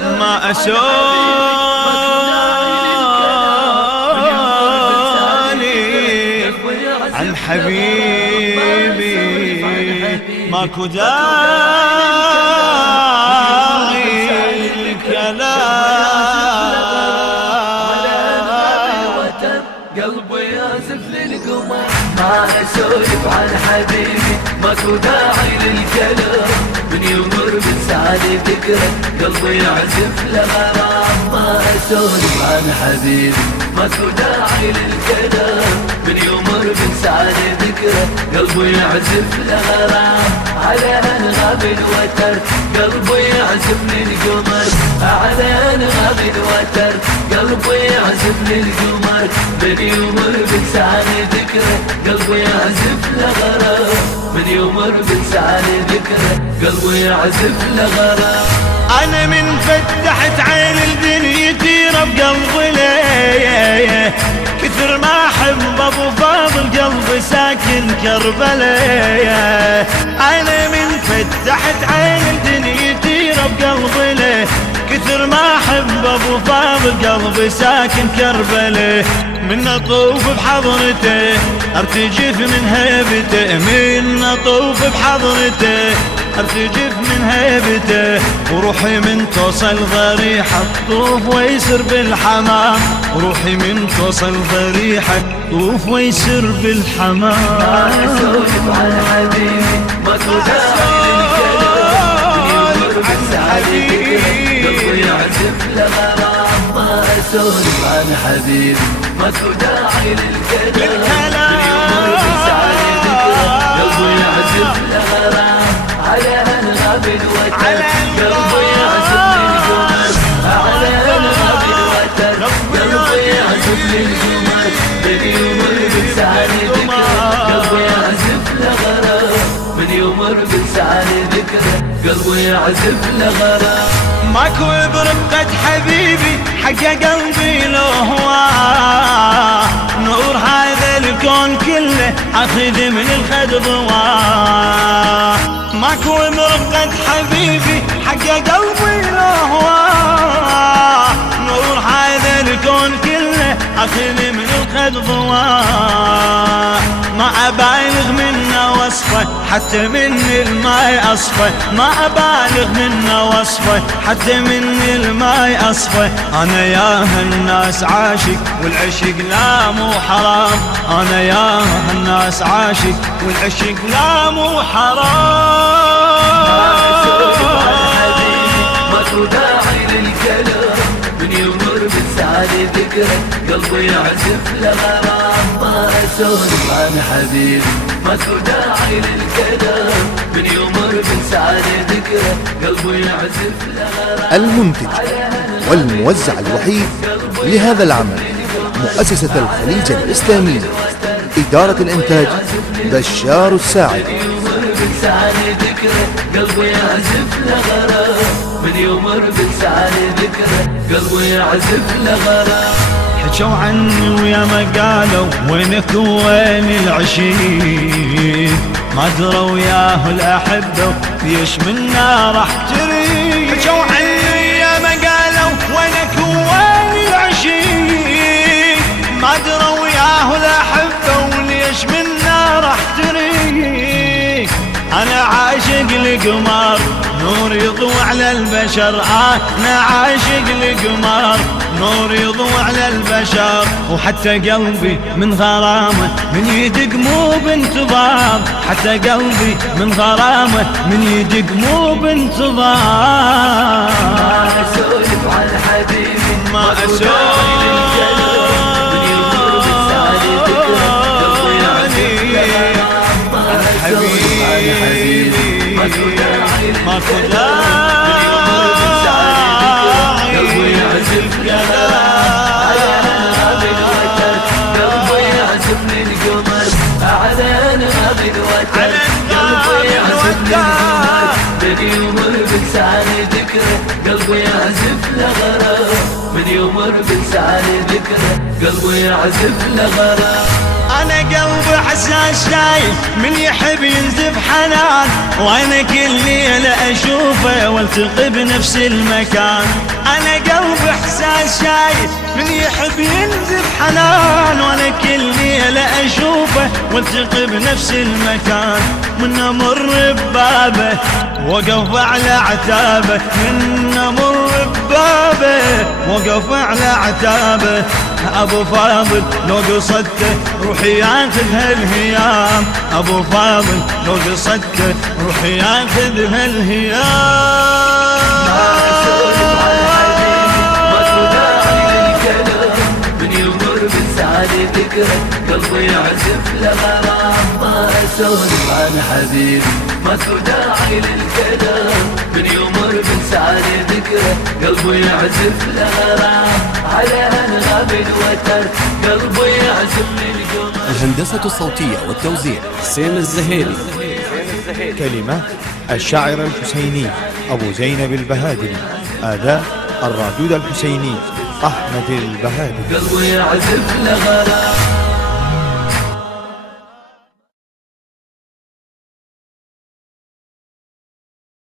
ما أسولف عن حبيبي ماكو داعي للكلام. قلبي ياسف للقمر ما أسولف عن حبيبي ماكو داعي للكلام. من يمر بسعادة ذكرى قلبي يعزف لغرام. ما أسولف عن حبيبي ماكو داعي للكلام. من يمر بسعادة ذكرى قلبي يعزف لغرام. على أنغام الوتر قلبي يعزف للقمر. على أنغام الوتر قلبي يعزف للقمر. من يمر بسعادة ذكرى قلبي يعزف لغرام. من يمر بسعادة ذكرى قلبي يعزف لغرام. أنا من فتحت عين الدنيا تيرب قلبي ليه كثر ما أحب أبو فاضل قلبي ساكن كربلاء. أنا من فتحت عين الدنيا تيرب قلبي ليه كثر ما أحب أبو فاضل قلبي ساكن كربلاء. من أطوف بحضرته أرتجف من هيبته. من أطوف بحضرته أرتجف من هيبته. وروحي من توصل ضريحة طوف ويسر بالحمام. وروحي من توصل ضريحة طوف ويسر بالحمام. ما أسولف عن حبيبي ماكو داعي للكلام. من يمر بسعادة قلبي يعزف لغرام. ما أسولف عن حبيبي ماكو داعي للكلام. من يمر بسعادة قلبي يعزف لغرام. على أنغام الوتر قلبي يعزف للقمر. على أنغام الوتر قلبي يعزف للقمر. من يمر بسعادة قلبي يعزف لغرام. من يمر بسعادة ذكرى قلبي يعزف لغرام. ماكو برقة حبيبي حق قلبي لو هواه. نور هذا الكون كله أخذ من الخد ضواه. ماكو برقة حبيبي حق قلبي لو هواه. نور هذا الكون كله أخذ من الخد ضواه. ما أبالغ منه وصفه حتى من الماء أصفه. ما أبالغ منه وصفه حتى من الماء أصفه. أنا يا الناس عاشق والعشق لا مو حرام. أنا يا الناس عاشق والعشق لا مو حرام. ماكو داعي للكلام. من يمر بسعادة ذكرى قلبي يعزف لغرام. ما أسولف عن حبيبي ماكو داعي للكلام. من يمر بسعادة ذكرى قلبي يعزف لغرام. المنتج والموزع الوحيد لهذا العمل مؤسسة الخليج الإسلامي. إدارة الإنتاج بشار الساعد. من يمر بسعادة ذكرى قلبي يعزف لغرام. من يمر بسعادة ذكرى قلبي يعزف لغرام. حكوا عني ويا ما قالوا وينك وين العشيق. ما دروا وياه الأحبة ليش منا راح تريد. حكوا عني ويا ما قالوا وينك وين العشيق. ما دروا وياه الأحبة وليش منا راح تريد. أنا عاشق لقمر نور يضوء على البشر. أنا عاشق لقمر نور يضوء على البشر. وحتى قلبي من غرامه من يدق مو بانتظار. حتى قلبي من غرامه من يدق مو بانتظار. ما أسولف عن حبيبي ما أسولف من يمر بسعادة ذكرى قلبي يعزف لغرام. ما أسولف عن حبيبي ماكو داعي للكلام. من يمر بسعادة ذكرى قلبي يعزف لغرام. على أنغام الوتر قلبي يعزف للقمر. على أنغام الوتر قلبي يعزف للقمر. من يمر بسعادة ذكرى قلبي يعزف لغرام. من يمر بسعادة ذكرى ذكره قلبي يعزف لغرام. أنا قلبي حساس شايف من يحب ينزف حنان، وأنا كل ليلة أشوفه والتقي بنفس المكان. أنا قلبي حساس شايف من يحب ينزف حنان، وأنا كل ليلة أشوفه والتقي بنفس المكان. من أمر ببابه وقف على عتابه، من أمر ببابه وقف على عتابه. أبو فاضل لو قصدته روحي ياخذها الهيام، أبو فاضل لو قصدته روحي ياخذها الهيام. من يمر بالسعادة ذكره قلبي يعزف لغرام. ما أسولف عن حبيبي ماكو داعي للكلام. من يمر بالسعادة ذكره قلبي يعزف لغرام. على أنغام الوتر قلبي يعزف للقمر. الهندسة الصوتية والتوزيع حسين الزهيري. كلمة الشاعر الحسيني أبو زينب البهادلي. أداء الرادود الحسيني أحمد البهادلي. قلبي يعزف لغرام.